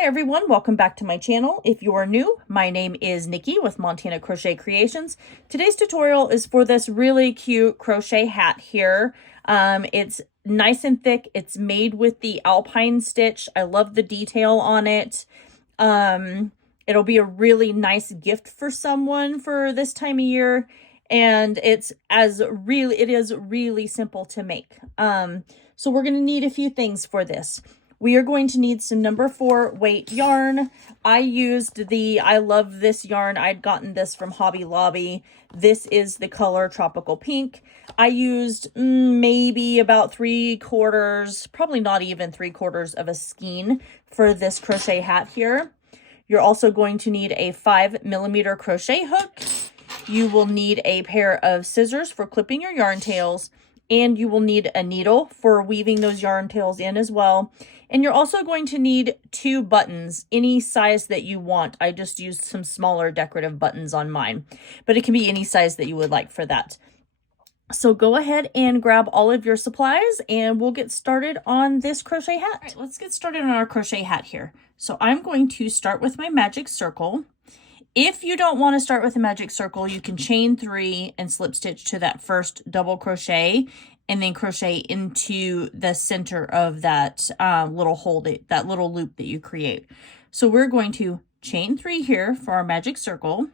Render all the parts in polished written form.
Hi everyone, welcome back to my channel. If you are new, my name is Nikki with Montana Crochet Creations. Today's tutorial is for this really cute crochet hat here. It's nice and thick. It's made with the Alpine stitch. I love the detail on it. It'll be a really nice gift for someone for this time of year. And it is really simple to make. So we're going to need a few things for this. We are going to need some number 4 weight yarn. I love this yarn. I'd gotten this from Hobby Lobby. This is the color Tropical Pink. I used maybe about 3/4, probably not even 3/4 of a skein for this crochet hat here. You're also going to need a 5mm crochet hook. You will need a pair of scissors for clipping your yarn tails, and you will need a needle for weaving those yarn tails in as well. And you're also going to need 2 buttons, any size that you want. I just used some smaller decorative buttons on mine, but it can be any size that you would like for that. So go ahead and grab all of your supplies and we'll get started on this crochet hat. All right, let's get started on our crochet hat here. So I'm going to start with my magic circle. If you don't want to start with a magic circle, you can chain 3 and slip stitch to that first double crochet and then crochet into the center of that little hole, that little loop that you create. So we're going to chain 3 here for our magic circle.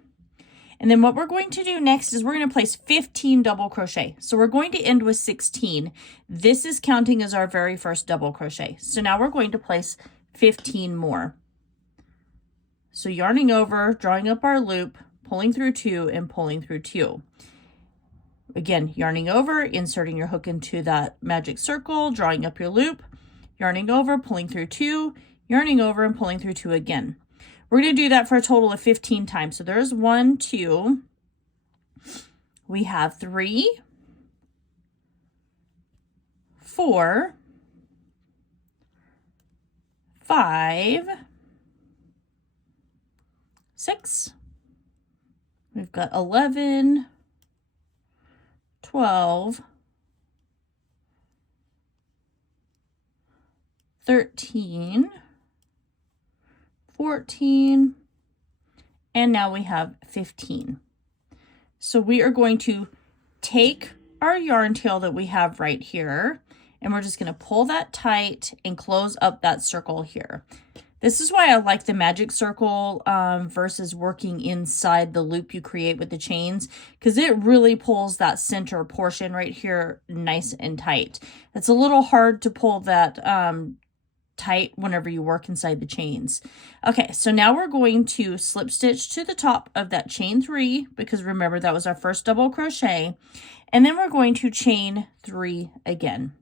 And then what we're going to do next is we're going to place 15 double crochet. So we're going to end with 16. This is counting as our very first double crochet. So now we're going to place 15 more. So yarning over, drawing up our loop, pulling through 2 and pulling through 2. Again, yarning over, inserting your hook into that magic circle, drawing up your loop, yarning over, pulling through 2, yarning over and pulling through 2 again. We're going to do that for a total of 15 times. So there's 1, 2, we have 3, 4, 5, 6, we've got 11, 12, 13, 14, and now we have 15. So we are going to take our yarn tail that we have right here, and we're just going to pull that tight and close up that circle here. This is why I like the magic circle versus working inside the loop you create with the chains, because it really pulls that center portion right here nice and tight. It's a little hard to pull that tight whenever you work inside the chains. Okay, so now we're going to slip stitch to the top of that chain 3, because remember that was our first double crochet, and then we're going to chain 3 again.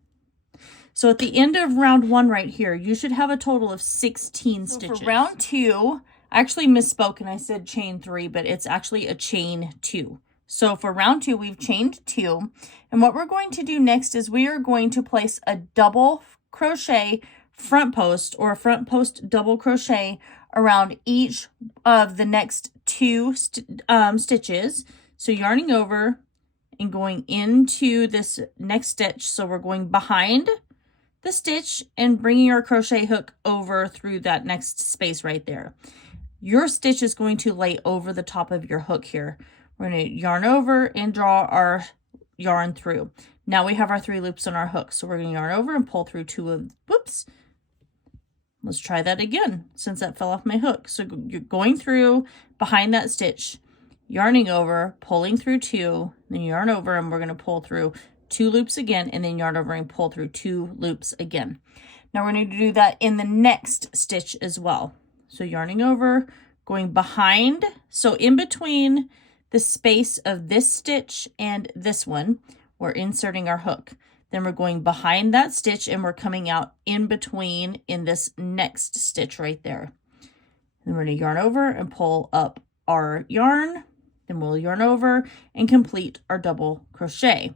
So at the end of round 1 right here, you should have a total of 16 stitches. For round 2, I actually misspoke and I said chain 3, but it's actually a chain 2. So for round 2, we've chained 2. And what we're going to do next is we are going to place a double crochet front post or a front post double crochet around each of the next 2 stitches. So yarning over and going into this next stitch. So we're going behind the stitch and bringing our crochet hook over through that next space right there. Your stitch is going to lay over the top of your hook here. We're going to yarn over and draw our yarn through. Now we have our 3 loops on our hook. So we're going to yarn over and pull through 2 of, whoops. Let's try that again since that fell off my hook. So you're going through behind that stitch, yarning over, pulling through 2, then yarn over and we're going to pull through 2 loops again, and then yarn over and pull through 2 loops again. Now we're going to do that in the next stitch as well. So yarning over, going behind, so in between the space of this stitch and this one, we're inserting our hook. Then we're going behind that stitch and we're coming out in between in this next stitch right there. Then we're going to yarn over and pull up our yarn. Then we'll yarn over and complete our double crochet.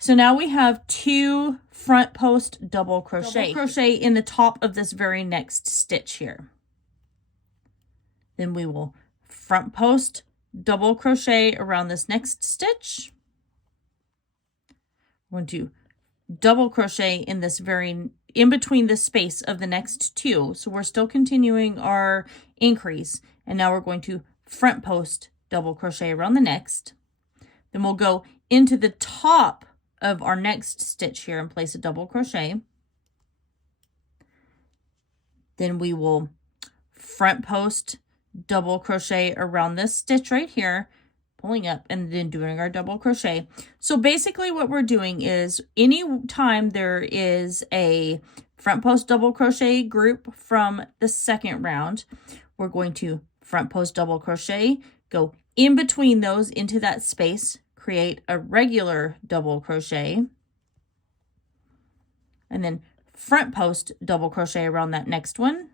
So now we have 2 front post double crochet in the top of this very next stitch here. Then we will front post double crochet around this next stitch. We're going to double crochet in this very in between the space of the next two. So we're still continuing our increase. And now we're going to front post double crochet around the next. Then we'll go into the top of our next stitch here and place a double crochet. Then we will front post double crochet around this stitch right here, pulling up and then doing our double crochet. So basically what we're doing is any time there is a front post double crochet group from the second round, we're going to front post double crochet, go in between those into that space, create a regular double crochet, and then front post double crochet around that next one.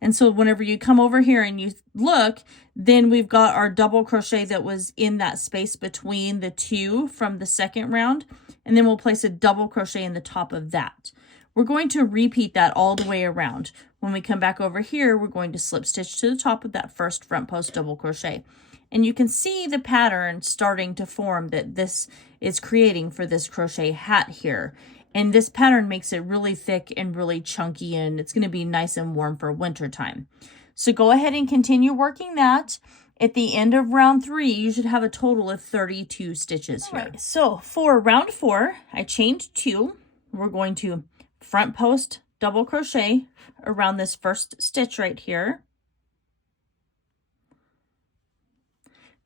And so whenever you come over here and you look, then we've got our double crochet that was in that space between the two from the second round. And then we'll place a double crochet in the top of that. We're going to repeat that all the way around. When we come back over here, we're going to slip stitch to the top of that first front post double crochet. And you can see the pattern starting to form that this is creating for this crochet hat here. And this pattern makes it really thick and really chunky, and it's going to be nice and warm for winter time. So go ahead and continue working that. At the end of round 3, you should have a total of 32 stitches here. Right, so for round 4, I chained 2. We're going to front post double crochet around this first stitch right here.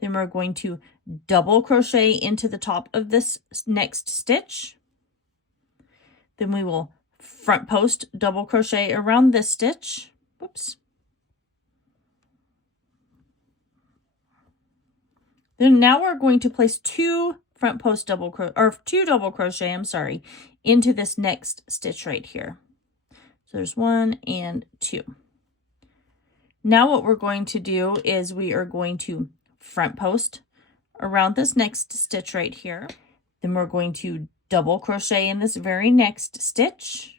Then we're going to double crochet into the top of this next stitch. Then we will front post double crochet around this stitch. Whoops. Then now we're going to place 2 front post double crochet, or 2 double crochet, into this next stitch right here. So there's 1 and 2. Now what we're going to do is we are going to front post around this next stitch right here. Then we're going to double crochet in this very next stitch.